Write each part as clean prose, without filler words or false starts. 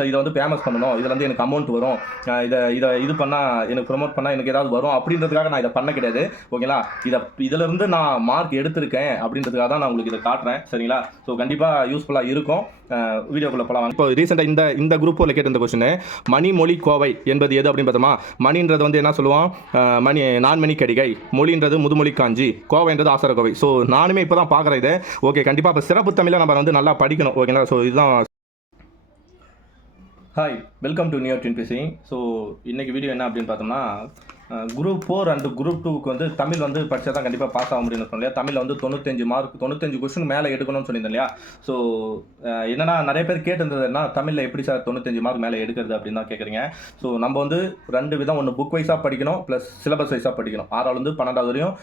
Sir இதை வந்து famous பண்ணணும், இதில் வந்து எனக்கு அமௌண்ட் வரும், இது பண்ணால் எனக்கு ப்ரொமோட் பண்ணால் எனக்கு ஏதாவது வரும் அப்படின்றதுக்காக நான் இதை பண்ண கிடையாது. ஓகேங்களா, இதிலிருந்து நான் மார்க் எடுத்திருக்கேன் அப்படின்றதுக்காக தான் நான் உங்களுக்கு இதை காட்டுறேன். சரிங்களா, ஸோ கண்டிப்பாக யூஸ்ஃபுல்லாக இருக்கும். வீடியோக்குள்ளே போகலாம். இப்போ ரீசெண்டாக இந்த குரூப் போல் கேட்ட இந்த கொஸ்டின், மணிமொழி கோவை என்பது எது அப்படின்னு பார்த்தோமா? மணின்றது வந்து என்ன சொல்லுவோம், நான்மணி கடிகை, மொழின்றது முதுமொழி காஞ்சி, கோவைன்றது ஆசார கோவை. ஸோ நானுமே இப்போ தான் பார்க்குறேன் இது. ஓகே, கண்டிப்பாக இப்போ சிறப்பு தமிழை நம்ம வந்து நல்லா படிக்கணும். ஓகேங்களா, ஸோ இதுதான். Hi, welcome to new twin. So இன்றைக்கி வீடியோ என்ன அப்படின்னு பார்த்தோம்னா, குரூப் 4 அண்ட் குரூப் 2க்கு வந்து தமிழ் வந்து படித்தா தான் கண்டிப்பாக பாஸ் ஆக முடியும்னு சொன்னோம் இல்லையா. தமிழில் வந்து 95 கொஸ்டின் மேலே எடுக்கணும்னு சொல்லியிருந்தேன் இல்லையா. ஸோ என்னென்னா நிறைய பேர் கேட்டிருந்ததுன்னா, தமிழில் எப்படி சார் 95 மார்க் மேலே எடுக்கிறது அப்படின்னு தான் கேட்குறீங்க. ஸோ நம்ம வந்து 2 விதம், ஒன்று புக் வைஸாக படிக்கணும், ப்ளஸ் சிலபஸ் வைஸாக படிக்கணும். 6ஆவது 12வது வரையும்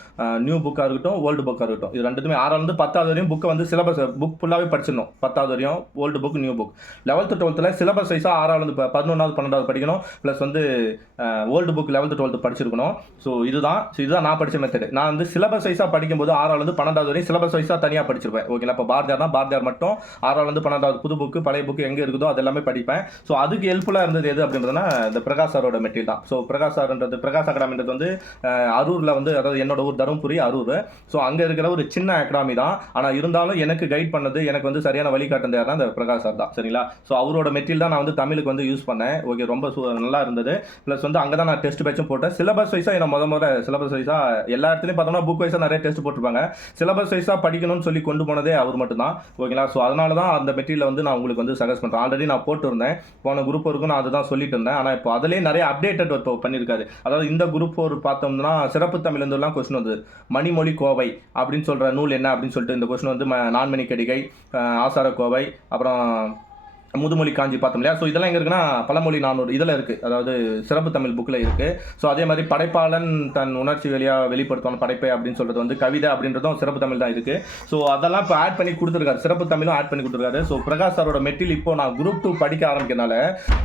நியூ புக்காக இருக்கட்டும், ஓல்டு புக்காக இருக்கட்டும், இது ரெண்டுமே 6ஆவது 10வது வரையும் புக்கை வந்து சிலபஸ் புக் ஃபுல்லாகவே படிச்சிடணும். 10வது வரையும் old book, new book. 11th 12th syllabus வைஸாக 6ஆவது 11வது 12வது படிக்கணும், ப்ளஸ் வந்து ஓல்டு புக் 11th 12th படிச்சிருக்கணும். ஸோ இதுதான் நான் படித்த மெத்தட். நான் வந்து சிலபஸ் வைஸாக படிக்கும்போது 6ஆவது 12வது வரையும் சிலபஸ் வைஸாக தனியாக படிச்சிருப்பேன். ஓகேங்களா, இப்போ பாரதியார் மட்டும் 6ஆவது 12வது புது புக்கு பழைய புக்கு எங்கே இருக்குதோ அது எல்லாமே படிப்பேன். ஸோ அதுக்கு ஹெல்ப்ஃபுல்லாக இருந்தது எது அப்படின்றதுனா இந்த பிரகாஷ் சாரோட மெட்டீரியல் தான். ஸோ பிரகாஷ் அகாடமின்றது வந்து அரூரில் வந்து, அதாவது என்னோட ஊர் தருமபுரி அரூர். ஸோ அங்கே இருக்கிற ஒரு சின்ன அகாடமி தான். ஆனால் இருந்தாலும் எனக்கு கைட் பண்ணது, எனக்கு வந்து சரியான வழிகாட்டுறது யாருன்னா இந்த பிரகாஷ் சார் தான். சரிங்களா, ஸோ அவரோட மெட்டீரியல் தான் நான் வந்து தமிழுக்கு வந்து யூஸ் பண்ணேன். ஓகே, ரொம்ப நல்லா இருந்தது. ப்ளஸ் வந்து அங்கே தான் நான் டெஸ்ட் பேட்சும் போட்டேன். சிலபஸ் வைஸாக என்ன முதல்ல சிலபஸ் வைஸாக எல்லா இடத்துலையும் பார்த்தோம்னா புக் வைஸாக நிறைய டெஸ்ட் போட்டிருப்பாங்க. சிலபஸ் வைஸாக படிக்கணும்னு சொல்லி கொண்டு போனதே அவர் மட்டும் தான். ஓகேங்களா, ஸோ அதனால தான் அந்த மெட்டீரியல் வந்து நான் உங்களுக்கு வந்து சஜஸ்ட் பண்ணுறேன். ஆல்ரெடி நான் போட்டுருந்தேன், போன குரூப் இருக்கும் நான் அதுதான் சொல்லிட்டு இருந்தேன். ஆனால் இப்போ அதிலே நிறைய அப்டேட்டட் இப்போ பண்ணியிருக்காரு. அதாவது இந்த குரூப் 4 பார்த்தோம்னா சிறப்பு தமிழ்லாம் கொஸ்டின் வந்து மணிமொழி கோவை அப்படின்னு சொல்கிற நூல் என்ன அப்படின்னு சொல்லிட்டு இந்த கொஸ்டின் வந்து நான்மணி கடிகை, ஆசார கோவை, அப்புறம் முதுமொழி காஞ்சி பார்த்தோம் இல்லையா. ஸோ இதெல்லாம் எங்கே இருக்குன்னா பழமொழி 400 இதில் இருக்குது, அதாவது சிறப்பு தமிழ் புக்கில் இருக்குது. ஸோ அதே மாதிரி படைப்பாளன் தன் உணர்ச்சி வழியாக வெளிப்படுத்தணும் படைப்பை அப்படின்னு சொல்கிறது வந்து கவிதை அப்படின்றதும் சிறப்பு தமிழ் தான் இருக்குது. ஸோ அதெல்லாம் இப்போ ஆட் பண்ணி கொடுத்துருக்காரு, சிறப்பு தமிழும் ஆட் பண்ணி கொடுத்துருக்காரு. ஸோ பிரகாஷ் சாரோட மெட்டீரியல் இப்போ நான் குரூப் 2 படிக்க ஆரம்பிக்கிறனால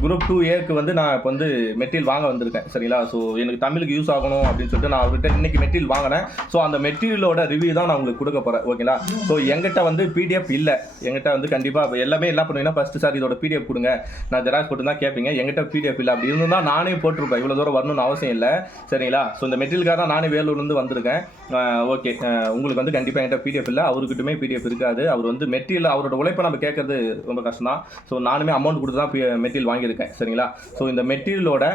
குரூப் 2A வந்து நான் இப்போ வந்து மெட்டீரியல் வாங்க வந்திருக்கேன். சரிங்களா, ஸோ எனக்கு தமிழுக்கு யூஸ் ஆகணும் அப்படின்னு சொல்லிட்டு நான் அவர்கிட்ட இன்னைக்கு மெட்டீரியல் வாங்கினேன். ஸோ அந்த மெட்டீரியலோட ரிவ்யூ தான் நான் உங்களுக்கு கொடுக்க போகிறேன். ஓகேங்களா, ஸோ எங்கிட்ட வந்து பிடிஎஃப் இல்லை. எங்கிட்ட வந்து கண்டிப்பாக எல்லாமே என்ன பண்ணுவீங்கன்னா, ஃபஸ்ட்டு சார் இதோட பிடிஎஃப் கொடுங்க, நான் ஜெராக்ஸ் போட்டு தான் கேட்பீங்க. எங்கிட்ட பிடிஎஃப் இல்லை. அப்படி இருந்தால் தான் நானே போட்டிருப்பேன், இவ்வளோ தூரம் வரணும்னு அவசியம் இல்லை. சரிங்களா, ஸோ இந்த மெட்டீரியலுக்காக தான் நானே வேலூர்லேருந்து வந்திருக்கேன். ஓகே, உங்களுக்கு வந்து கண்டிப்பாக என்கிட்ட பிடிஎஃப் இல்லை, அவர்கிட்டமே பிடிஎஃப் இருக்காது. அவர் வந்து மெட்டீரியல் அவரோட உழைப்பை நம்ம கேட்கறது ரொம்ப கஷ்டம் தான். ஸோ நானுமே அமௌண்ட் கொடுத்து தான் மெட்டீரியல் வாங்கியிருக்கேன். சரிங்களா, ஸோ இந்த மெட்டீரியலோட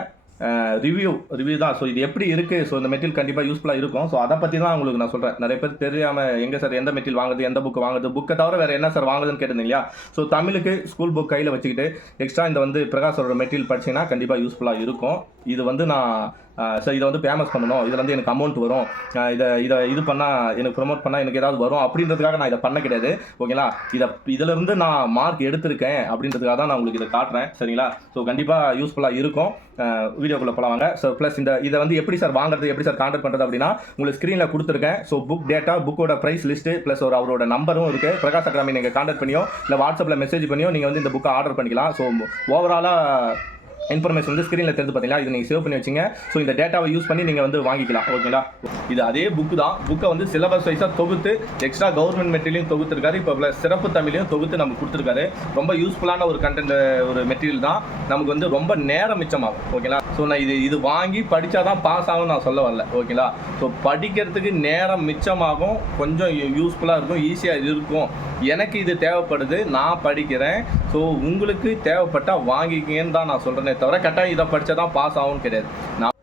ரிவ்யூ தான். ஸோ இது எப்படி இருக்குது, ஸோ இந்த மெட்டீரியல் கண்டிப்பாக யூஸ்ஃபுல்லாக இருக்கும். ஸோ அதை பற்றி தான் உங்களுக்கு நான் சொல்கிறேன். நிறைய பேர் தெரியாமல் எங்கே சார் எந்த மெட்டீரியல் வாங்குது, எந்த புக்கு வாங்குது, புக்கை தவிர வேறு என்ன சார் வாங்குதுன்னு கேட்டிருந்தீங்க இல்லையா. ஸோ தமிழுக்கு ஸ்கூல் புக் கையில் வச்சுக்கிட்டு எக்ஸ்ட்ரா இந்த வந்து பிரகாஷோட மெட்டீரியல் படிச்சிங்கன்னா கண்டிப்பாக யூஸ்ஃபுல்லாக இருக்கும். இது வந்து நான் சார் இதை வந்து ஃபேமஸ் பண்ணணும், இதில் வந்து எனக்கு அமௌண்ட் வரும், இது பண்ணால் எனக்கு ப்ரொமோட் பண்ணால் எனக்கு ஏதாவது வரும் அப்படின்றதுக்காக நான் இதை பண்ண கிடையாது. ஓகேங்களா, இதிலிருந்து நான் மார்க் எடுத்திருக்கேன் அப்படின்றதுக்காக தான் நான் உங்களுக்கு இதை காட்டுறேன். சரிங்களா, ஸோ கண்டிப்பாக யூஸ்ஃபுல்லாக இருக்கும். வீடியோக்குள்ளே போகலாங்க. ஸோ ப்ளஸ் இதை வந்து எப்படி சார் வாங்குறது, எப்படி சார் கான்டாக்ட் பண்ணுறது அப்படின்னா உங்களுக்கு ஸ்க்ரீனில் கொடுத்துருக்கேன். ஸோ புக் டேட்டா, புக்கோட ப்ரைஸ் லிஸ்ட்டு, ப்ளஸ் அவரோட நம்பரும் இருக்குது. பிரகாஷ் அகாடமி நீங்கள் கான்டாக்ட் பண்ணியோ இல்லை வாட்ஸ்அப்பில் மெசேஜ் பண்ணியோ நீங்கள் வந்து இந்த புக்கை ஆர்டர் பண்ணிக்கலாம். ஸோ ஓவராலாக இன்ஃபர்மேஷன் வந்து ஸ்க்ரீனில் தெரிஞ்சு பார்த்தீங்களா, இது நீங்கள் சேவ் பண்ணி வச்சிங்க. ஸோ இந்த டேட்டாவை யூஸ் பண்ணி நீங்கள் வந்து வாங்கிக்கலாம். ஓகேங்களா, இது அதே புக்கு தான். புக்கை வந்து சிலபஸ் வைஸாக தொகுத்து எக்ஸ்ட்ரா கவர்மெண்ட் மெட்டீரியலையும் தொகுத்துருக்காரு, இப்போ ப்ளஸ் சிறப்பு தமிழையும் தொகுத்து நமக்கு கொடுத்துருக்காரு. ரொம்ப யூஸ்ஃபுல்லான ஒரு கண்டென்ட், ஒரு மெட்டீரியல் தான். நமக்கு வந்து ரொம்ப நேரம் மிச்சமாகும். ஓகேங்களா, ஸோ நான் இது வாங்கி படித்தா தான் பாஸ் ஆகும் நான் சொல்ல வரல. ஓகேங்களா, ஸோ படிக்கிறதுக்கு நேரம் மிச்சமாகும், கொஞ்சம் யூஸ்ஃபுல்லாக இருக்கும், ஈஸியாக இருக்கும். எனக்கு இது தேவைப்படுது, நான் படிக்கிறேன். ஸோ உங்களுக்கு தேவைப்பட்டால் வாங்கிக்கிங்கன்னு தான் நான் சொல்கிறேனே தவிர கட்டாயம் இதை படித்தா தான் பாஸ் ஆகும்னு கிடையாது. நான்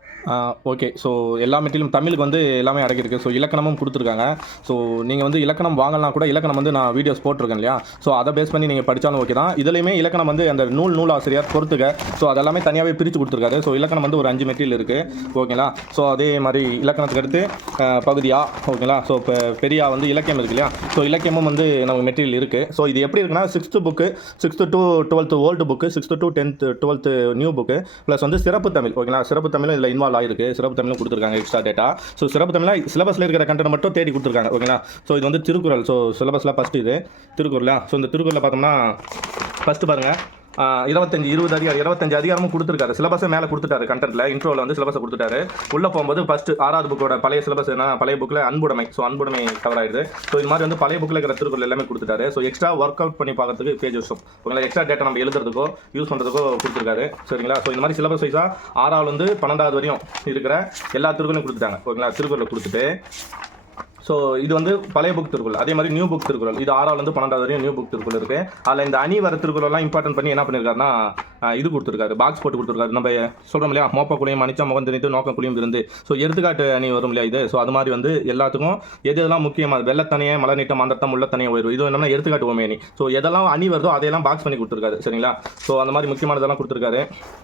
ஓகே, ஸோ எல்லா மெட்டீரியலும் தமிழுக்கு வந்து எல்லாமே அடங்கியிருக்கு. ஸோ இலக்கணமும் கொடுத்துருக்காங்க. ஸோ நீங்கள் வந்து இலக்கணம் வாங்கலாம் கூட, இலக்கணம் வந்து நான் வீடியோஸ் போட்டிருக்கேன் இல்லையா. ஸோ அதை பேஸ் பண்ணி நீங்கள் படித்தாலும் ஓகே தான். இதுலேயுமே இலக்கணம் வந்து அந்த நூல் ஆசிரியர் பொறுத்துக்க, ஸோ அதெல்லாமே தனியாகவே பிரித்து கொடுத்துருக்காரு. ஸோ இலக்கணம் வந்து ஒரு 5 மெட்டீரியல் இருக்குது. ஓகேங்களா, ஸோ அதே மாதிரி இலக்கணத்துக்கு அடுத்து பகுதியா. ஓகேங்களா, ஸோ இப்போ பெரியா வந்து இலக்கியம் இருக்கு இல்லையா. ஸோ இலக்கியமும் வந்து நமக்கு மெட்டீரியல் இருக்குது. ஸோ இது எப்படி இருக்குன்னா 6th book, 6th to 12th old book, 6th to 10th 12th new book, plus வந்து சிறப்பு தமிழ். ஓகேங்களா, சிறப்பு தமிழும் இதில் இன்வால்வ் ஆயிருக்கு. சிறப்பு தமிழும் கொடுத்துருக்காங்க எக்ஸ்ட்ரா டேட்டா. ஸோ சிறப்பு தமிழில் சிலபஸில் இருக்கிற கண்டென்ட் மட்டும் தேடி கொடுத்துருக்காங்க. ஓகேங்களா, ஸோ இது வந்து திருக்குறள். ஸோ சிலபஸில் ஃபஸ்ட்டு இது திருக்குறளா. ஸோ இந்த திருக்குறளில் பார்த்தோம்னா ஃபஸ்ட்டு பாருங்கள், 25 அதிகாரமும் கொடுத்துருக்காரு. சிலபஸை மேலே கொடுத்துட்டாரு. கண்டென்ட்ல இன்ட்ரோவில் வந்து சிலபஸை கொடுத்துட்டாரு. உள்ள போகும்போது ஃபர்ஸ்ட் 6வது புக்கோட பழைய சிலபஸ் என்ன, பழைய புக்கில் அன்புடைமை. ஸோ அன்புடைமை கவர் ஆயிடுது. ஸோ இது மாதிரி வந்து பழைய புக்கில் இருக்கிற திருக்குறள் எல்லாமே கொடுத்துட்டாரு. ஸோ எக்ஸ்ட்ரா ஒர்க் அவுட் பண்ணி பார்க்கறதுக்கு பேஜ் வரும். உங்களை எக்ஸ்ட்ரா டேட்டா நம்ம எழுதுறதுக்கோ யூஸ் பண்ணுறதுக்கோ கொடுத்துருக்காரு. சரிங்களா? ஸோ இந்த மாதிரி சிலபஸ் வைஸாக 6வது வந்து 12வது வரையும் இருக்கிற எல்லா திருக்குறளையும் கொடுத்துட்டாங்க. ஓகேங்களா? திருக்குறளை கொடுத்துட்டு ஸோ இது வந்து பழைய புக் திருக்குறள். அதே மாதிரி நியூ புக் திருக்குறள். இது 6வது வந்து 12வது வரையும் நியூ புக் திருக்குறள் இருக்கு. அதில் இந்த அணி வர திருக்குறள்லாம் இம்பார்ட்டன்ட் பண்ணி என்ன பண்ணியிருக்காருன்னா இது கொடுத்துருக்காரு, பாக்ஸ் போட்டு கொடுத்துருக்காரு. நம்ம சொல்கிறோம் இல்லையா, மோப்ப குளியும் அணிச்சா முகம் தெரிந்து நோக்கம் குளியும் இருந்து. ஸோ எடுத்துக்காட்டு அணி வரும் இல்லையா இது. ஸோ அது மாதிரி வந்து எல்லாத்துக்கும் எதெல்லாம் முக்கியமாக வெள்ளத்தனையே மலை நீட்டம் மந்தட்டம் உள்ளத்தனையே உயர்வு, இது என்னன்னா எடுத்துக்காட்டு ஓமை அணி. ஸோ எதெல்லாம் அணி வருதோ அதையெல்லாம் பாக்ஸ் பண்ணி கொடுத்துருக்காரு. சரிங்களா? ஸோ அந்த மாதிரி முக்கியமானதெல்லாம் கொடுத்துருக்காரு.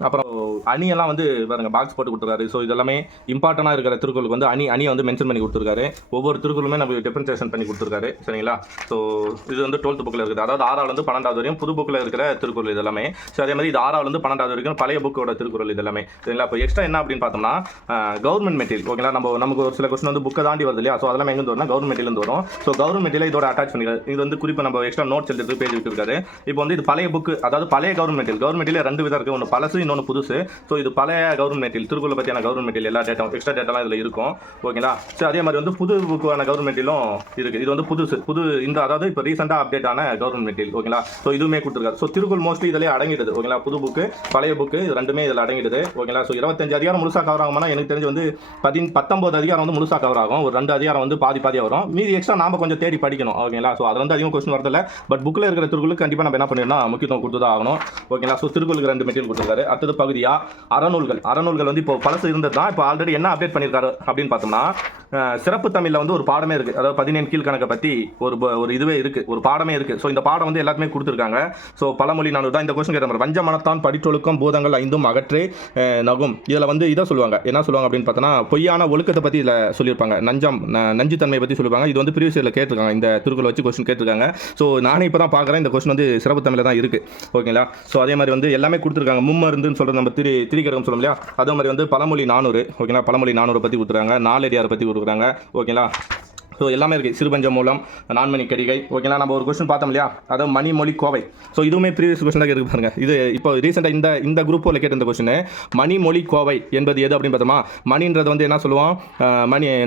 அப்புறம் அணியெல்லாம் வந்து பாருங்க பாக்ஸ் போட்டு கொடுத்துருக்காரு. ஸோ இதெல்லாமே இம்பார்ட்டண்டாக இருக்கிற திருக்குறளுக்கு வந்து அணியை வந்து மென்ஷன் பண்ணி கொடுத்துருக்காரு. ஒவ்வொரு திருக்குறளுமே நம்ம டிஃபரன்சியேஷன் பண்ணி கொடுத்துருக்காரு. சரிங்களா? ஸோ இது வந்து 12th புக்கில் இருக்குது. அதாவது 6வது வந்து 12வது வரையும் புது புக்கில் இருக்கிற திருக்குறள் இதெல்லாமே. ஸோ அதே மாதிரி இது 6வது வந்து 12வது வரைக்கும் பழைய புக்கோட திருக்குறள் இதெல்லாமே. சரிங்களா? இப்போ எக்ஸ்ட்ரா என்ன அப்படின்னு பார்த்தோம்னா கவர்மெண்ட் மெட்டீரியல். ஓகேங்களா? நமக்கு ஒரு சில கொஸ்டின் வந்து புக்கை தாண்டி வருது இல்லையா. ஸோ அதெல்லாம் எங்கே வரும்னா கவர்மெண்ட் மெட்டீரியல் வரும். ஸோ கவர்மெண்ட் மெட்டீரியல் இதோட அட்டாச் பண்ணிக்கிறது. இது வந்து குறிப்பாக நம்ம எக்ஸ்ட்ரா நோட்ஸ் எழுதுறது பேஜ் வச்சிருக்காரு. இப்போ வந்து இது பழைய புக்கு, அதாவது பழைய கவர்மெண்ட் மெட்டீரியல் 2 விதம் இருக்குது. ஒன்று பழசு, இன்னொன்று புதுசு. ஸோ இது பழைய கவர்மெண்ட் மெட்டீரியல் திருக்குறளை பற்றியான கவர்மெண்ட் மெட்டீரியல் எல்லா டேட்டா எக்ஸ்ட்ரா டேட்டாலாம் இதில் இருக்கும். ஓகேங்களா? ஸோ அதே மாதிரி வந்து புது புக்கான கவர்மெண்ட் மெட்டீரியலும் இருக்குது. இது வந்து புது இந்த அதாவது இப்போ ரீசெண்டாக அப்டேட் ஆன கவர்மெண்ட் மெட்டீரியல். ஓகேங்களா? ஸோ இதுவுமே கொடுத்துருக்காரு. ஸோ திருக்குறள் மோஸ்ட்லி இதிலே அடங்கிடுது. ஓகேங்களா? புது புக்கு பழைய புக்கு இது ரெண்டுமே இதில் அடங்கிடுது. ஓகேங்களா? ஸோ 25 அதிகாரம் முழுசாக கவர் ஆகும்னா எனக்கு தெரிஞ்சு வந்து 19 அதிகாரம் வந்து முழுசாக கவர் ஆகும். ஒரு 2 அதிகாரம் வந்து பாதியாக வரும். மீதி எக்ஸ்ட்ரா நாம கொஞ்சம் தேடி படிக்கணும். ஓகேங்களா? ஸோ அதில் வந்து அதிகம் கொஸ்டின் வரதில்லை. பட் புக்கில் இருக்கிற திருக்குறளுக்கு கண்டிப்பாக நம்ம என்ன பண்ணிடணும்னா முக்கியத்துவம் கொடுத்து தான் ஆகணும். ஓகேங்களா? ஸோ திருக்குறளுக்கு 2 மெட்டீரியல் கொடுத்துருக்காரு. அடுத்தது பகுதியாக அறநூல்கள் வந்து இப்போ பழசு இருந்தது தான். இப்போ ஆல்ரெடி என்ன அப்டேட் பண்ணியிருக்காரு அப்படின்னு பார்த்தோம்னா சிறப்பு தமிழில் வந்து ஒரு பாடமே இருக்குது. அதாவது 17 கீழ்கணக்கை பற்றி ஒரு இதுவே இருக்குது, ஒரு பாடமே இருக்குது. ஸோ இந்த பாடம் வந்து எல்லாத்துமே கொடுத்துருக்காங்க. ஸோ பழமொழி 4 தான் இந்த கொஸ்டின் கேட்ட மாதிரி வஞ்ச மனத்தான் படித்தொழுக்கம் பூதங்கள் 5 அகற்றே நகும். இதில் வந்து இதை சொல்லுவாங்க, என்ன சொல்லுவாங்க அப்படின்னு பார்த்தோன்னா பொய்யான ஒழுக்கத்தை பற்றி இதில் சொல்லியிருப்பாங்க. நஞ்சுத்தன்மையை பற்றி சொல்லுவாங்க. இது வந்து ப்ரீவியஸ் இயரில் கேட்டிருக்காங்க. இந்த திருக்குறள் வச்சு கொஸ்டின் கேட்டிருக்காங்க. ஸோ நானே இப்போ தான் பார்க்குறேன் இந்த கொஸ்டின் வந்து சிறப்பு தமிழில் தான் இருக்குது. ஓகேங்களா? ஸோ அதே மாதிரி வந்து எல்லாமே கொடுத்துருக்காங்க. மும்மருந்துன்னு சொல்கிறது நம்ம திரிகரம் சொல்லும் இல்லையா, அதே மாதிரி வந்து பழமொழி 400. ஓகேங்களா? பழமொழி 400 பற்றி கொடுத்துருக்காங்க. நாலடியாரை பற்றி கொடுக்குறாங்க. ஓகேங்களா? ஸோ எல்லாமே இருக்குது. சிறுபஞ்ச மூலம், நான்மணி கடிகை. ஓகேங்களா? நம்ம ஒரு கொஸ்டின் பார்த்தோம் இல்லையா, அதாவது மணிமொழி கோவை. ஸோ இதுவுமே ப்ரீவியஸ் கொஸ்டின் தான் இருக்கு பாருங்க. இது இப்போ ரீசெண்டாக இந்த குரூப் போல கேட்ட இந்த கொஸ்டின் மணிமொழி கோவை என்பது எது அப்படின்னு பார்த்தோமா, மணின்றது வந்து என்ன சொல்லுவோம்,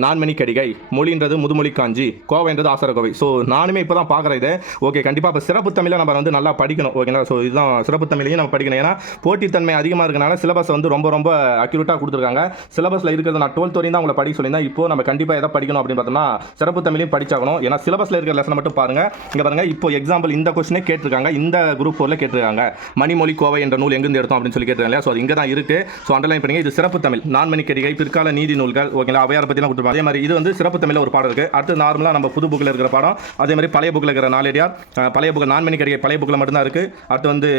நான்மணி கடிகை, மொழின்றது முதுமொழி காஞ்சி, கோவைன்றது ஆசார கோவை. ஸோ நானுமே இப்போ தான் பார்க்குறேன் இது. ஓகே, கண்டிப்பாக இப்போ சிறப்பு தமிழை நம்ம வந்து நல்லா படிக்கணும். ஓகேங்களா? ஸோ இதுதான் சிறப்பு தமிழையும் நம்ம படிக்கணும். ஏன்னா போட்டித்தன்மை அதிகமாக இருக்கனால சிலபஸ் வந்து ரொம்ப அக்யூரேட்டாக கொடுத்துருக்காங்க. சிலபஸில் இருக்கிறது நான் 12th வரையும் தான் உங்களை படிக்க சொல்லியிருந்தேன். இப்போ நம்ம கண்டிப்பாக எதை படிக்கணும் அப்படின்னு பார்த்தோம்னா சிறப்பு தமிழையும் படிச்சாகணும். ஏன்னா சிலபஸ்ல இருக்கிற லெசன் மட்டும் பாருங்க. இங்க பாருங்க, இப்போ எக்ஸாம்பிள் இந்த கொஸ்டினே கேட்டிருக்காங்க. இந்த குரூப் 4ல கேட்டிருக்காங்க. மணிமொழி கோவை என்ற நூல் எங்கிருந்து எடுத்தோம் அப்படின்னு சொல்லி கேட்டிருக்காங்க. ஸோ இங்க தான் இருக்கு. ஸோ அண்டர்லைன் பண்ணுங்க. இது சிறப்பு தமிழ், நான்மணி கடிகை, பிற்கால நீதி நூல்கள். ஓகேங்களா? அவையார் பற்றிலாம் கொடுத்துருப்பாங்க. அதே மாதிரி இது வந்து சிறப்பு தமிழில் ஒரு பாடம் இருக்கு. அடுத்து நார்மலாக நம்ம புது புக்கில் இருக்கிற பாடம். அதே மாதிரி பழைய புக்கில் இருக்கிற நாலடியார், பழைய புக்கு நான்மணி கடிகை பழைய புக்கில் மட்டும்தான் இருக்கு. அடுத்து வந்து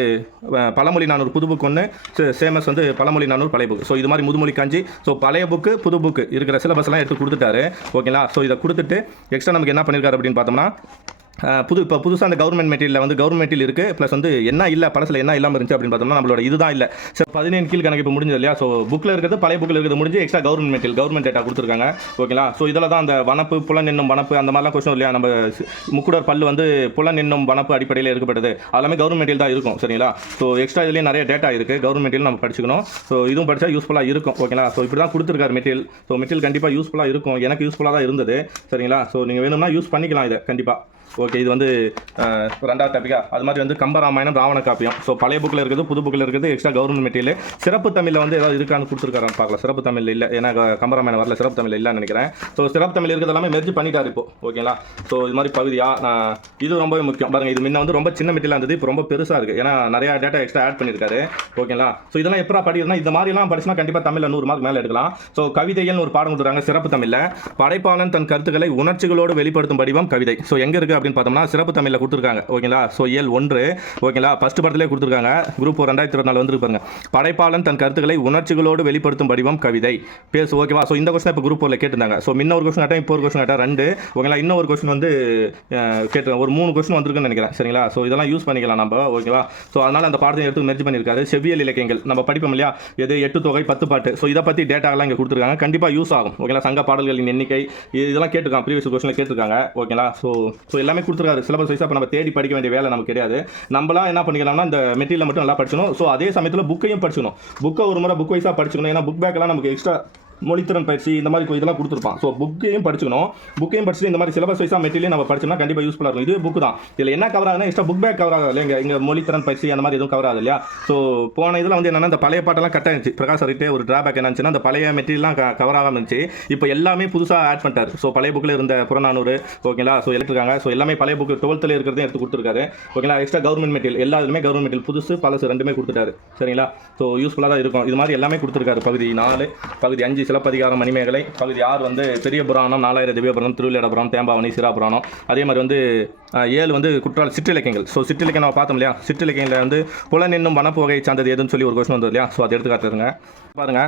பழமொழி 400 புது புக் ஒன்று, சேமஸ் வந்து பழமொழி 400 பழைய புக். ஸோ இது மாதிரி முதுமொழி காஞ்சி. ஸோ பழைய புக்கு புது புக்கு இருக்கிற சிலபஸ் எல்லாம் எடுத்து கொடுத்துட்டாரு. ஓகேங்களா? ஸோ இதை கொடுத்துட்டு எக்ஸ்ட்ரா நமக்கு என்ன பண்ணியிருக்காரு அப்படின்னு பார்த்தோம்னா இப்போ புதுசாக அந்த கவர்மெண்ட் மெட்டீரியல் வந்து கவர்மெண்ட் மெட்டீரியல் இருக்குது. ப்ளஸ் வந்து என்ன இல்லை பழசில் என்ன இல்லாமல் இருந்துச்சு அப்படின்னு பார்த்தோம்னா நம்மளோட இதுதான் இல்லை. சரி, 17 கீழ்கணக்கு இப்போ முடிஞ்சது இல்லையா. ஸோ புக்கில் இருக்கிறது பழைய புக்கில் இருக்கிறது முடிஞ்சு எக்ஸ்ட்ரா கவர்மெண்ட் டேட்டா கொடுத்துருக்காங்க. ஓகேங்களா? ஸோ இதில் தான் அந்த வனப்பு, புலன் என்னும் வனப்பு, அந்த மாதிரிலாம் கொஸ்டின் இல்லையா. நம்ம முக்குடர் பல்லு வந்து புலன் என்னும் வனப்பு அடிப்படையில் எடுக்கப்பட்டது. எல்லாமே கவர்மெண்ட் மெட்டீரியல் தான் இருக்கும். சரிங்களா? ஸோ எக்ஸ்ட்ரா இதுலேயே நிறைய டேட்டா இருக்குது. கவர்மெண்ட் மெட்டீரியல் நம்ம படிச்சுக்கணும். ஸோ இதுவும் படித்தா யூஸ்ஃபுல்லாக இருக்கும். ஓகேங்களா? ஸோ இப்படி தான் கொடுத்துருக்காரு மெட்டீரியல். ஸோ மெட்டீரியல் கண்டிப்பாக யூஸ்ஃபுல்லாக இருக்கும். எனக்கு யூஸ்ஃபுல்லாக தான் இருந்தது. சரிங்களா? ஸோ நீங்கள் வேணும்னா யூஸ் பண்ணிக்கலாம் இதை கண்டிப்பாக. ஓகே, இது வந்து 2வது டாபிக்கா. அது மாதிரி வந்து கம்பராமாயணம், ராவண காப்பியம். ஸோ பழைய புக்கில் இருக்குது, புது புக்கில் இருக்குது, எக்ஸ்ட்ரா கவர்மெண்ட் மெட்டீரியல். சிறப்பு தமிழில் வந்து ஏதாவது இருக்கான்னு கொடுத்துருக்காரான்னு பார்க்கலாம். சிறப்பு தமிழில் இல்லை, ஏன்னா கம்பராமாயணம் வரல, சிறப்பு தமிழ் இல்லைன்னு நினைக்கிறேன். ஸோ சிறப்பு தமிழ் இருக்கிறது எல்லாமே மெர்ஜ் பண்ணிட்டார் இப்போ. ஓகேங்களா? ஸோ இது மாதிரி பகுதியாக இது ரொம்பவே முக்கியம். பாருங்க, இது முன்ன வந்து ரொம்ப சின்ன மெட்டீரியல் இருந்தது, இப்போ ரொம்ப பெருசாக இருக்குது. ஏன்னா நிறையா டேட்டா எக்ஸ்ட்ரா ஆட் பண்ணியிருக்காரு. ஓகேங்களா? ஸோ இதெல்லாம் எப்போ படிக்கிறதுனா இந்த மாதிரிலாம் படிச்சுனா கண்டிப்பாக தமிழில் 100 மார்க் மேலே எடுக்கலாம். ஸோ கவிதைகள் ஒரு பாடம் கொடுத்துறாங்க சிறப்பு தமிழில். படைப்பாளன் தன் கருத்துக்களை உணர்ச்சிகளோடு வெளிப்படுத்தும் வடிவம் கவிதை. ஸோ எங்கே இருக்குது அப்படின்னு பார்த்தோம்னா சிறப்பு தமிழில் கொடுத்துருக்காங்க. ஓகேங்களா? ஸோ இயல் 1. ஓகேங்களா? ஃபர்ஸ்ட் படத்திலே கொடுத்துருக்காங்க. குரூப் 2024 வந்து பாருங்க. படைப்பாளன் தன் கருத்துக்களை உணர்ச்சிகளோடு வெளிப்படுத்தும் வடிவம் கவிதை பேசு. ஓகேவா? ஸோ இந்த கொஸ்டின் இப்போ குரூப் 4ல கேட்டிருந்தாங்க. ஸோ முன்ன ஒரு கொஸ்டின் கேட்டேன், இப்போ ஒரு கொஸ்டின் கேட்டேன், 2. ஓகேங்களா? இன்னொரு கொஸ்டின் வந்து கேட்டு ஒரு 3 கொஸ்டின் வந்திருக்குன்னு நினைக்கிறேன். சரிங்களா? ஸோ இதெல்லாம் யூஸ் பண்ணிக்கலாம் நம்ம. ஓகேவா? ஸோ அதனால் அந்த பாடத்தை எடுத்து மெர்ஜ் பண்ணியிருக்காரு. செவ்வியல் இலக்கியங்கள் நம்ம படிப்போம் இல்லையா, எது 8 தொகை 10 பாட்டு. ஸோ இதை பற்றி டேட்டாலாம் இங்கே கொடுத்துருக்காங்க. கண்டிப்பாக யூஸ் ஆகும். ஓகேங்களா? சங்க பாடல்களின் எண்ணிக்கை இதெல்லாம் கேட்டிருக்காங்க, ப்ரீவியஸ் கொஸ்டினில் கேட்டிருக்காங்க. ஓகேங்களா? ஸோ எல்லாமே கொடுத்துருக்காரு சிலபஸ் வைஸாக. இப்போ நம்ம தேடி படிக்க வேண்டிய வேலை நமக்கு கிடையாது. நம்மளாம் என்ன பண்ணிக்கலாம்னா இந்த மெட்டீரியல் மட்டும் நல்லா படிச்சணும். ஸோ அதே சமயத்தில் புக்கையும் படிச்சுக்கணும். புக்கை ஒரு முறை புக் வைஸாக படிச்சுக்கணும். ஏன்னா புக் பேக்கெல்லாம் நமக்கு எக்ஸ்ட்ரா மொழித்திறன் பயிற்சி இந்த மாதிரி இதெல்லாம் கொடுத்துருப்பான். ஸோ புக்கையும் படிச்சுக்கணும். புக்கையும் படிச்சுட்டு இந்த மாதிரி சிலபஸ் வைஸாக மெட்டீரியல் நம்ம படிச்சோம்னா கண்டிப்பாக யூஸ்ஃபுல்லாக இருக்கும். இது புக் தான். இதில் என்ன கவர் ஆகுதுன்னா எக்ஸ்ட்ரா புக் பேக் கவர் ஆகுது இல்லைங்க. இங்கே மொழித்திறன் பயிற்சி அந்த மாதிரி எதுவும் கவர் ஆகுது இல்லையா. ஸோ போன இதில் வந்து என்னன்னா இந்த பழைய பாட்டெல்லாம் கட் ஆகிடுச்சு. பிரகாஷ் சார்கிட்ட ஒரு டிராபேக் என்னச்சுன்னா அந்த பழைய மெட்டீரியல்லாம் கவர் ஆகாமல் இருந்துச்சு. இப்போ எல்லாமே புதுசாக ஆட் பண்ணிட்டார். ஸோ பழைய புக்கில் இருந்த புறநானூறு ஓகேங்களா. ஸோ எடுத்துருக்காங்க. ஸோ எல்லாமே பழைய புக்கு 12th இருக்கிறதையும் எடுத்து கொடுத்துருக்காரு ஓகேங்களா. எக்ஸ்ட்ரா கவர்மெண்ட் மெட்டீரியல் எல்லா இதுவுமே கவர்மெண்ட் மெட்டீரியல் புதுசு பழசு ரெண்டுமே கொடுத்துட்டாரு சரிங்களா. ஸோ யூஸ்ஃபுல்லாக தான் இருக்கும். இது மாதிரி எல்லாமே கொடுத்துருக்காரு. பகுதி 4 பகுதி 5 சிலப்பதிகாரம் மணிமேகலை, பகுதி 6 வந்து பெரிய புராணம் 4000 திவ்ய புராணம் திருவிளையாட புராணம் தேம்பாவணி சிராபுராணம், அதே மாதிரி வந்து 7 வந்து குற்றால சிற்றிலக்கியங்கள். ஸோ சிற்றிலக்கியம் நம்ம பார்த்தோம் இல்லையா. சிற்றிலக்கியங்களில் வந்து புலன் என்னும் வனப்புவகை சார்ந்தது எதுன்னு சொல்லி ஒரு கொஸ்டின் வந்தது இல்லையா. ஸோ அதை எடுத்து காட்டுறதுங்க பாருங்க.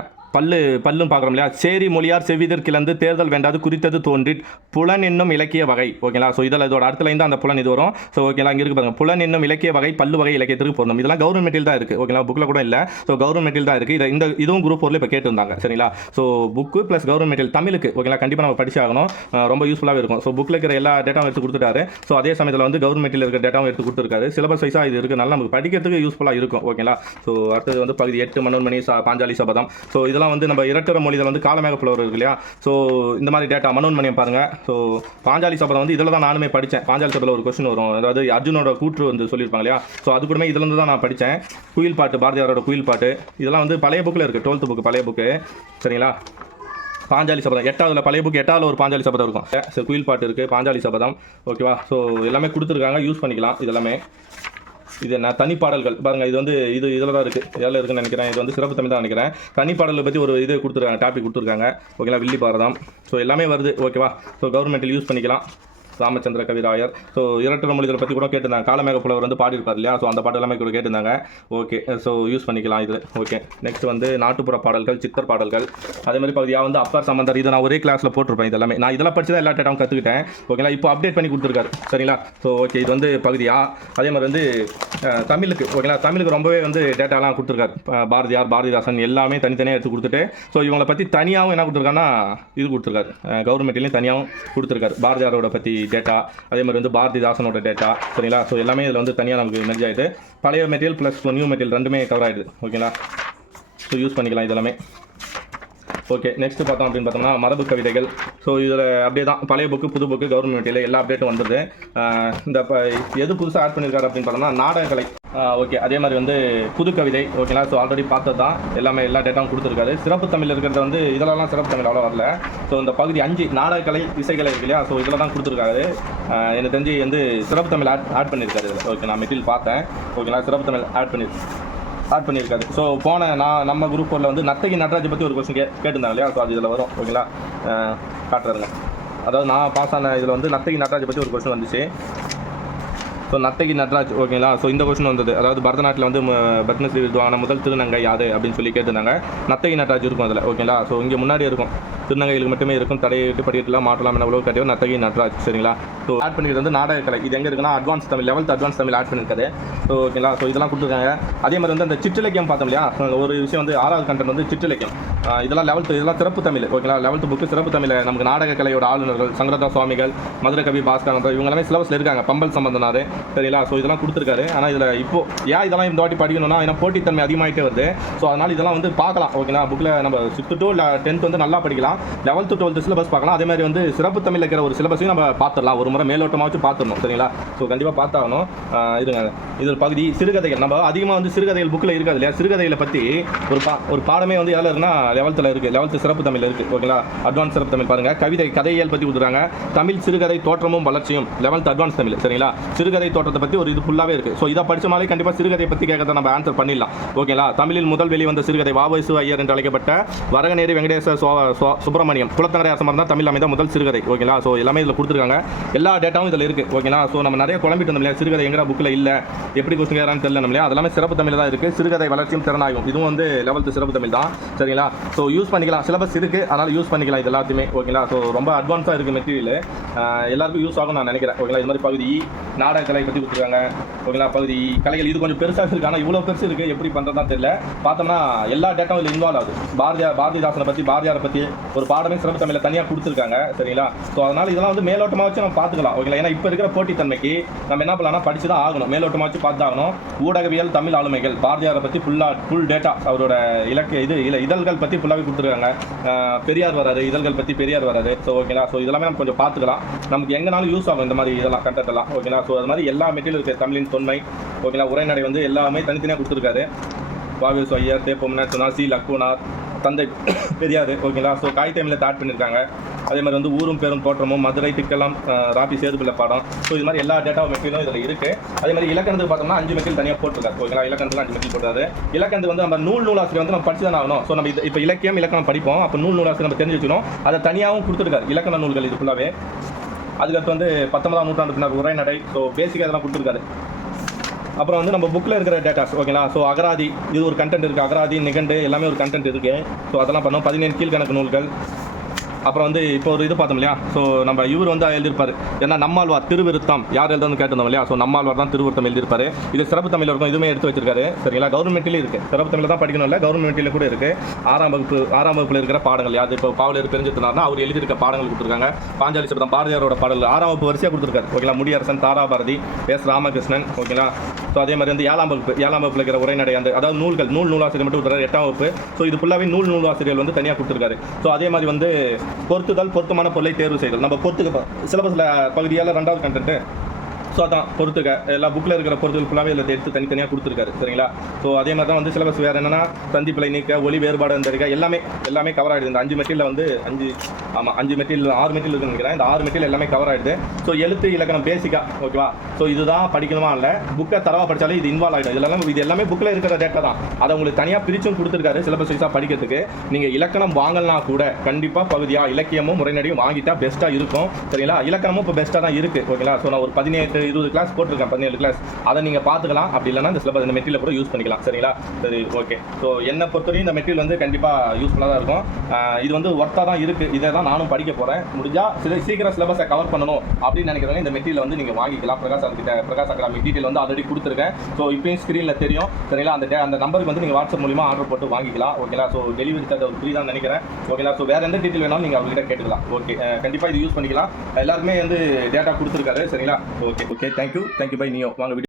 பல்லும் பார்க்குறோம் இல்லையா. சேரி மொழியார் செவ்விதர் கிளந்து தேர்தல் வேண்டாது குறித்தது தோன்றி புலன் என்னும் இலக்கிய வகை ஓகேங்களா. ஸோ இதில் இதோட அடுத்த லைன் தான் அந்த புலன் இது வரும். ஸோ ஓகேங்களா இங்கே இருக்கு பாருங்க. புலன் என்னும் இலக்கிய வகை பல்லு வகை இலக்கியத்திற்கு பொருந்தும். இதெல்லாம் கவர்மெண்ட் மெட்டீரியல் தான் இருக்குது ஓகேங்களா. புக்கில் கூட இல்லை. ஸோ கவர்மெண்ட் மெட்டீரியல் தான் இருக்குது. இந்த இதுவும் குரூப் 4 இப்போ கேட்டிருந்தாங்க சரிங்களா. So book plus government material தமிழுக்கு ஓகேங்களா கண்டிப்பாக நம்ம படிச்சு ஆகணும். ரொம்ப யூஸ்ஃபுல்லாக இருக்கும். ஸோ புக்கில் இருக்கிற எல்லா டேட்டாவும் எடுத்து கொடுத்துட்டாரு. ஸோ அதே சமயத்தில் வந்து கவர்மெண்ட் மெட்டீரியல் இருக்கிற டேட்டாவும் எடுத்து கொடுத்துருக்காரு. சிலபஸ் வைஸாக இது இருக்கிறனால நமக்கு படிக்கிறதுக்கு யூஸ்ஃபுல்லாக இருக்கும் ஓகேங்களா. ஸோ அடுத்தது வந்து பகுதி 8 மனோன்மணி பாஞ்சாலி சபதம். ஸோ இதெல்லாம் வந்து நம்ம இரட்டர மொழிகள் வந்து காலமேக புலவர் இருக்கு இல்லையா. ஸோ இந்த மாதிரி டேட்டா மனோன்மணியம் பாருங்க. ஸோ பாஞ்சாலி சபதம் வந்து இதில் தான் நானுமே படித்தேன். பாஞ்சாலி சபதத்தில் ஒரு கொஸ்டின் வரும். அதாவது அர்ஜுனோட கூற்று வந்து சொல்லியிருப்பாங்க இல்லையா. ஸோ அது கூட இதில் இருந்து தான் நான் படித்தேன். குயில் பாட்டு பாரதியாரோட குயில் பாட்டு இதெல்லாம் வந்து பழைய புக்கில் இருக்குது. 12th புக்கு பழைய புக்கு சரிங்களா. பாஞ்சாலி சபதம் 8வது பழைய புக் 8வது ஒரு பாஞ்சாலி சபதம் இருக்கும். ஸோ குயில் பாட்டு இருக்குது பாஞ்சாலி சபதம் ஓகேவா. ஸோ எல்லாமே கொடுத்துருக்காங்க யூஸ் பண்ணிக்கலாம். இதெல்லாமே இது என்ன தனிப்பாடல்கள் பாருங்கள். இது வந்து இதில் தான் இருக்குது. இதில் இருக்குன்னு நினைக்கிறேன். இது வந்து சிறப்பு தமிழ் தான் நினைக்கிறேன். தனிப்பாடலை பற்றி ஒரு இது கொடுத்துருக்காங்க. டாபிக் கொடுத்துருக்காங்க ஓகேங்களா. வில்லி பாரதம். ஸோ எல்லாமே வருது ஓகேவா. ஸோ கவர்மெண்ட்டில் யூஸ் பண்ணிக்கலாம். ராமச்சந்திர கவிராயர். ஸோ இரட்டர மொழிகளை பற்றி கூட கேட்டிருந்தாங்க. காலமேக புலவர் வந்து பாடியிருப்பார் இல்லையா. ஸோ அந்த பாட்டு எல்லாமே கூட கேட்டிருந்தாங்க. ஓகே ஸோ யூஸ் பண்ணிக்கலாம் இது. ஓகே நெக்ஸ்ட் வந்து நாட்டுப்புற பாடல்கள் சித்தர் பாடல்கள் அதே மாதிரி பகுதியாக வந்து அப்பர் சம்பந்தர். இதை நான் ஒரே கிளாஸில் போட்டிருப்பேன். இதெல்லாமே நான் இதெல்லாம் படிச்சு தான் எல்லா டேட்டாவும் கற்றுக்கிட்டேன் ஓகேங்களா. இப்போ அப்டேட் பண்ணி கொடுத்துருக்காரு சரிங்களா. ஸோ ஓகே இது வந்து பகுதியா. அதே மாதிரி வந்து தமிழுக்கு ஓகேங்களா. தமிழுக்கு ரொம்பவே வந்து டேட்டாலாம் கொடுத்துருக்காரு. பாரதியார் பாரதிதாசன் எல்லாமே தனித்தனியாக எடுத்து கொடுத்துட்டு ஸோ இவங்களை பற்றி தனியாகவும் என்ன கொடுத்துருக்காங்கன்னா இது கொடுத்துருக்காரு. கவர்மெண்ட்லேயும் தனியாகவும் கொடுத்துருக்காரு. பாரதியாரோட பற்றி டேட்டா அதே மாதிரி வந்து பாரதிதாசனோட டேட்டா சரிங்களா. ஸோ எல்லாமே இதில் வந்து தனியாக நமக்கு மெர்ஜ் ஆகிடுது. பழைய மெட்டீரியல் ப்ளஸ் நியூ மெட்டீரியல் ரெண்டுமே கவர் ஆகிடுது ஓகேங்களா. ஸோ யூஸ் பண்ணிக்கலாம் இதெல்லாமே. ஓகே நெக்ஸ்ட் பார்த்தோம் அப்படின்னு பார்த்தோம்னா மரபு கவிதைகள். ஸோ இதில் அப்படியே தான் பழைய புக்கு புது புக்கு கவர்மெண்ட் மெட்டீரியல் எல்லா அப்டேட்டும் வந்துடுது. இந்த எது புதுசாக ஆட் பண்ணியிருக்காரு அப்படின்னு பார்த்தோம்னா நாடகக்கலை. ஓகே அதே மாதிரி வந்து புது கவிதை ஓகேங்களா. ஸோ ஆல்ரெடி பார்த்தது தான் எல்லாமே எல்லா டேட்டாவும் கொடுத்துருக்காரு. சிறப்பு தமிழ் இருக்கிறது வந்து இதெல்லாம் சிறப்பு தமிழ் அவ்வளோ வரல. ஸோ இந்த பகுதி 5 நாடகக்கலை இசைக்கலை இருக்கு இல்லையா. ஸோ இதில் தான் கொடுத்துருக்காரு. எனக்கு தெரிஞ்சு வந்து சிறப்பு தமிழ் ஆட் பண்ணியிருக்காரு இதில். ஓகே நான் மெட்டீரியல் பார்த்தேன் ஓகேங்களா. சிறப்பு தமிழ் ஆட் பண்ணியிருக்காரு. ஸோ நம்ம குரூப் 4ல் வந்து நத்தகி நடராஜை பற்றி ஒரு கொஸ்டின் கேட்டிருந்தாங்க இல்லையா. ஸோ அது இதில் வரும் ஓகேங்களா. காட்டுறாருங்க. அதாவது நான் பாஸ் ஆன இதில் வந்து நத்தகி நடராஜை பற்றி ஒரு கொஸ்டின் வந்துச்சு. ஸோ நத்தகி நடராஜ் ஓகேங்களா. ஸோ இந்த கொஸ்டின் வந்தது. அதாவது பரதநாட்டில் வந்து பத்மஸ்ரீ விருது வாங்கின முதல் திருநங்கை யாது அப்படின்னு சொல்லி கேட்டிருந்தாங்க. நத்தகி நடராஜ் இருக்கும் அதில் ஓகேங்களா. ஸோ இங்கே முன்னாடி இருக்கும் திருநங்கைகளுக்கு மட்டுமே இருக்கும். தடையிட்டு படிக்கலாம் மாற்றலாம் என உலக கட்டியவர் நத்தகி நடராஜ் சரிங்களா. ஸோ ஆட் பண்ணிக்கிறது வந்து நாடகக்கலை. இது எங்கே இருக்குன்னா advance Tamil 11th advance Tamil add பண்ணியிருக்காரு. ஸோ ஓகேங்களா. ஸோ இதெல்லாம் கொடுத்துருக்காங்க. அதே மாதிரி வந்து அந்த சிற்றிலக்கியம் பார்த்தோம் இல்லையா. ஒரு விஷயம் வந்து 6வது கண்டென்ட் வந்து சிற்றிலக்கியம். இதெல்லாம் 11th இதெல்லாம் சிறப்பு தமிழ் ஓகேங்களா. 11th புக்கு சிறப்பு தமிழ் நமக்கு நாடகக்கலையோட ஆளுநர்கள் சங்கரதா சுவாமிகள் மதுரை கவி பாஸ்கரன் இவங்க எல்லாமே சிலபஸில் இருக்காங்க. பம்பல் சம்பந்தனார் சரிங்களா. ஸோ இதெல்லாம் கொடுத்துருக்காரு. ஆனால் இதில் இப்போ இதெல்லாம் இந்த வாட்டி படிக்கணும்னா ஏன்னா போட்டித்தன்மை அதிகமாகிட்டே வருது. ஸோ அதனால் இதெல்லாம் வந்து பார்க்கலாம் ஓகேங்களா. புக்கில் நம்ம 6th to 10th வந்து நல்லா படிக்கலாம். 11th 12th சிலபஸ் பார்க்கலாம். அதே மாதிரி வந்து சிறப்பு தமிழ் இருக்கிற ஒரு சிலபஸையும் நம்ம பார்த்துடலாம். ஒரு முறை மேலோட்டமாகச்சு பார்த்துடணும் சரிங்களா. ஸோ கண்டிப்பாக பார்த்தாகணும். இதுங்க இது ஒரு பகுதி சிறுகதைகள். நம்ம அதிகமாக வந்து சிறுகதைகள் புக்கில் இருக்காது இல்லையா. சிறுகதைகளை பற்றி ஒரு பாடமே வந்து எதில் இருக்குன்னா 11th இருக்குது. 11th சிறப்பு தமிழ் இருக்குது ஓகேங்களா. அட்வான்ஸ் சிறப்பு தமிழ் பாருங்கள். கதையியல் பற்றி கொடுத்துறாங்க. தமிழ் சிறுகதை தோற்றமும் வளர்ச்சியும் 11th அட்வான்ஸ் தமிழ் சரிங்களா. சிறுகதை தோற்றத்தை பற்றி ஒரு இது ஃபுல்லாகவே இருக்குது. ஸோ இதை படிச்சமாலே கண்டிப்பாக சிறுகதையை பற்றி கேட்கறத நம்ம ஆன்சர் பண்ணிடலாம் ஓகேங்களா. தமிழில் முதல் வெளிவந்த சிறுகதை வாவைசு ஐயர் என்று அழைக்கப்பட்ட வரகநேரி வெங்கடேச சுப்பிரமணியம் குலத்தங்கரை அரசமரம் தான் தமிழ் அமைந்த முதல் சிறுகதை ஓகேங்களா. ஸோ எல்லாமே இதில் கொடுத்துருக்காங்க. எல்லா டேட்டாவும் இதில் இருக்குது ஓகேங்களா. ஸோ நம்ம நிறைய குழம்பிட்டு வந்தோம் இல்லையா. சிறுகதை எங்கடா புக்கில் இல்லை எப்படி கொஸ்டின் கேட்கறான்னு தெரியல நம்மளே. அதெல்லாமே சிறப்பு தமிழ் தான் இருக்குது. சிறுகதை வளர்ச்சியும் திறனாகும் இதுவும் வந்து 11th சிறப்பு தமிழ் தான் சரிங்களா. ஸோ யூஸ் பண்ணிக்கலாம். சிலபஸ் இருக்குது அதனால் யூஸ் பண்ணிக்கலாம் இது எல்லாத்தையுமே ஓகேங்களா. ஸோ ரொம்ப அட்வான்ஸாக இருக்குது மெட்டீரியல். எல்லாருக்கும் யூஸ் ஆகும் நான் நினைக்கிறேன் ஓகேங்களா. இது மாதிரி பகுதி நாடகக்கலை பற்றி கொடுத்துருக்காங்க. ஓகேங்களா, பகுதி கலைகள் இது கொஞ்சம் பெருசாக இருக்குது. ஆனால் இவ்வளோ பெருசு இருக்குது, எப்படி பண்ணுறதுதான் தெரியல. பார்த்தோம்னா எல்லா டேட்டாவும் இதில் இன்வால்வ் ஆகுது. பாரதிதாசனை பற்றி, பாரதியாரை பற்றி ஒரு பாடமே சிறப்பு தமிழில் தனியாக கொடுத்துருக்காங்க. சரிங்களா, ஸோ அதனால் இதெல்லாம் வந்து மேலோட்டமாக வச்சு நம்ம பார்த்துக்கலாம். ஓகேங்களா, ஏன்னா இப்போ இருக்கிற போட்டித்தன்மைக்கு நம்ம என்ன பண்ணலாம்னா படிச்சு தான் ஆகணும். மேலோட்டமாக வச்சு பார்த்து ஆகணும். ஊடகவியல் தமிழ் ஆளுமைகள் பாரதியாரை பற்றி ஃபுல் டேட்டா, அவரோட இலக்கிய இதழ்கள் பற்றி ஃபுல்லாகவே கொடுத்துருக்காங்க. பெரியார் வராது, இதழ்கள் பற்றி பெரியார் வராது. ஸோ ஓகேங்களா, ஸோ இதெல்லாமே நம்ம கொஞ்சம் பார்த்துக்கலாம். நமக்கு எங்கனாலும் யூஸ் ஆகும் இந்த மாதிரி இதெல்லாம் கண்டென்ட் எல்லாம். ஓகேங்களா, ஸோ அது மாதிரி எல்லா மெட்டீரியல் இருக்குது. தமிழின் தொன்மை, ஓகேங்களா, உரைநடை வந்து எல்லாமே தனித்தனியாக கொடுத்துருக்காரு. வாவேசு ஐயர், தேப்பொம்மனார், சி லக்குனார், தந்தை பெரியார். ஓகேங்களா, ஸோ காய்தமிழில் ஆட் பண்ணியிருக்காங்க. அதே மாதிரி வந்து ஊரும் பேரும் தோற்றமும், மதுரை திக்கலாம், ராபி சேதுபிள்ளை பாடம். ஸோ இது மாதிரி எல்லா டேட்டா மெட்டீரியலும் இதில் இருக்குது. அதே மாதிரி இலக்கணத்துக்கு பார்த்தோம்னா 5 மெட்டீரியல் தனியாக போட்டிருக்காரு. ஓகேங்களா, இலக்கணத்துக்கு 5 மெட்டீரியல் போட்டாரு. இலக்கணத்துக்கு வந்து நம்ம நூலாசிரியர் வந்து நம்ம படிச்சு தான் ஆகணும். ஸோ நம்ம இப்போ இலக்கணம் படிப்போம். அப்போ நூலாசிரியர் நம்ம தெரிஞ்சு வச்சுக்கணும். அதை தனியாகவும் கொடுத்துருக்காரு, இலக்கண நூல்கள் இது ஃபுல்லாகவே. அதுக்கடுத்து வந்து 19ஆம் நூற்றாண்டு பின்னர் உரைநடை. ஸோ பேசிக்காக இதெல்லாம் கொடுத்துருக்காரு. அப்புறம் வந்து நம்ம புக்கில் இருக்கிற டேட்டாஸ். ஓகேங்களா, ஸோ அகராதி இது ஒரு கண்டென்ட் இருக்குது. அகராதி, நிகண்டு எல்லாமே ஒரு கண்டென்ட் இருக்குது. ஸோ அதெல்லாம் பண்ணோம். 17 கீழ்கணக்கு நூல்கள். அப்புறம் வந்து இப்போ ஒரு இது பார்த்தோம் இல்லையா, ஸோ நம்ம இவர் வந்து எழுதியிருப்பார். ஏன்னா நம்மாழ்வார் திருவிருத்தம் யார் எழுதுன்னு கேட்டிருந்தோம் இல்லையா, ஸோ நம்மாழ்வார் தான் திருவிருத்தம் எழுதியிருப்பார். இது சிறப்பு தமிழில் இருக்கும், இதுவுமே எடுத்து வச்சிருக்காரு. சரிங்களா, கவர்மெண்ட்லேயும் இருக்குது. சிறப்பு தமிழில் தான் படிக்கணும் இல்லை, கவர்மெண்ட்லேயும் கூட இருக்குது. 6ஆம் வகுப்பில் இருக்கிற பாடங்கள் யார் இப்போ பாவலர் பெருஞ்சித்தனார்னா அவர் எழுதியிருக்க பாடங்கள் கொடுத்துருக்காங்க. பாஞ்சாலி சபதம் பாரதியாரோட பாடல் 6ஆம் வகுப்பு வரிசையாக கொடுத்துருக்காரு. ஓகேங்களா, முடியரசன், தாராபாரதி, எஸ் ராமகிருஷ்ணன். ஓகேங்களா, ஸோ அதே மாதிரி வந்து 7ஆம் வகுப்பில் இருக்கிற உரைநடை, அந்த அதாவது நூலாசிரியர் மட்டும் கொடுத்துருக்காரு. 8ஆம் வகுப்பு. ஸோ இது ஃபுல்லாகவே நூலாசிரியர் வந்து தனியாக கொடுத்துருக்காரு. ஸோ அதே மாதிரி வந்து பொருத்தமான பொருளை தேர்வு செய்தல். நம்ம பொறுத்துக்க சிலபஸில் பகுதியால் 2வது கண்டென்ட்டு. ஸோ அதான் பொறுத்துக்க எல்லா புக்கில் இருக்கிற பொறுத்துகள் ஃபுல்லாகவே இதில் எடுத்து தனித்தனியாக கொடுத்துருக்காரு. சரிங்களா, ஸோ அதே மாதிரி தான் வந்து சிலபஸ் வேறு என்னென்னா சந்திப்பிலை நீக்க, ஒளி வேறுபாடு இருந்திருக்க எல்லாமே கவர் ஆகிடுது. இந்த 5 மெட்டீரியல் வந்து 5 மெட்டீரியல் 6 மெட்டீரியல் இருக்குன்னு நினைக்கிறேன். இந்த 6 மெட்டீரியல் எல்லாமே கவர் ஆகிடுது. ஸோ எழுத்து இலக்கணம் பேசிக்காக. ஓகேவா, ஸோ இதுதான் படிக்கணுமா இல்லை, புக்கை தரவாக படித்தாலே இது இன்வால்வ் ஆகிடும். இது எல்லாமே புக்கில் இருக்கிற டேட்டா தான். அதை உங்களுக்கு தனியாக பிரிச்சும் கொடுத்துருக்காரு சிலபஸ் வைஸாக படிக்கிறதுக்கு. நீங்கள் இலக்கணம் வாங்கலாம் கூட கண்டிப்பாக பகுதியாக இலக்கியமும் உரைநடையும் வாங்கிட்டா பெஸ்ட்டாக இருக்கும். சரிங்களா, இலக்கணமும் இப்போ பெஸ்ட்டாக தான் இருக்குது. ஓகேங்களா, ஸோ நான் ஒரு 18-20 கிளாஸ் போட்டிருக்கேன், 17 கிளாஸ். அதை நீங்கள் பார்த்துக்கலாம். அப்படி இல்லைனா இந்த சிலபஸ் இந்த மெட்டீரியல் கூட யூஸ் பண்ணிக்கலாம். சரிங்களா, சரி, ஓகே. ஸோ என்னை பொறுத்தவரையும் இந்த மெட்டீரியல் வந்து கண்டிப்பாக யூஸ்ஃபுல்லாக தான் இருக்கும். இது வந்து ஒர்த்தாக தான் இருக்குது. இதை தான் நானும் படிக்க போகிறேன். முடிஞ்சால் சீக்கிரம் சிலபஸை கவர் பண்ணணும் அப்படின்னு நினைக்கிறவங்க இந்த மெட்டீரியல் வந்து நீங்கள் வாங்கிக்கலாம். பிரகாஷ் அகாடமி டீட்டெயில் வந்து ஆல்ரெடி கொடுத்துருக்கேன். ஸோ இப்போயும் ஸ்க்ரீனில் தெரியும். சரிங்களா, அந்த நம்பருக்கு வந்து நீங்கள் வாட்ஸ்அப் மூலிமா ஆர்டர் போட்டு வாங்கிக்கலாம். ஓகேங்களா, ஸோ டெலிவரி சார்ஜ் ஒரு ஃப்ரீ தான் நினைக்கிறேன். ஓகேங்களா, ஸோ வேறு எந்த டீட்டெயில் வேணாலும் நீங்கள் அவங்ககிட்ட கேட்டுக்கலாம். ஓகே, கண்டிப்பாக இது யூஸ் பண்ணிக்கலாம். எல்லாருமே வந்து டேட்டா கொடுத்துருக்காரு. சரிங்களா, ஓகே, தேங்க்யூ பை நியோ. வாங்க வீடியோ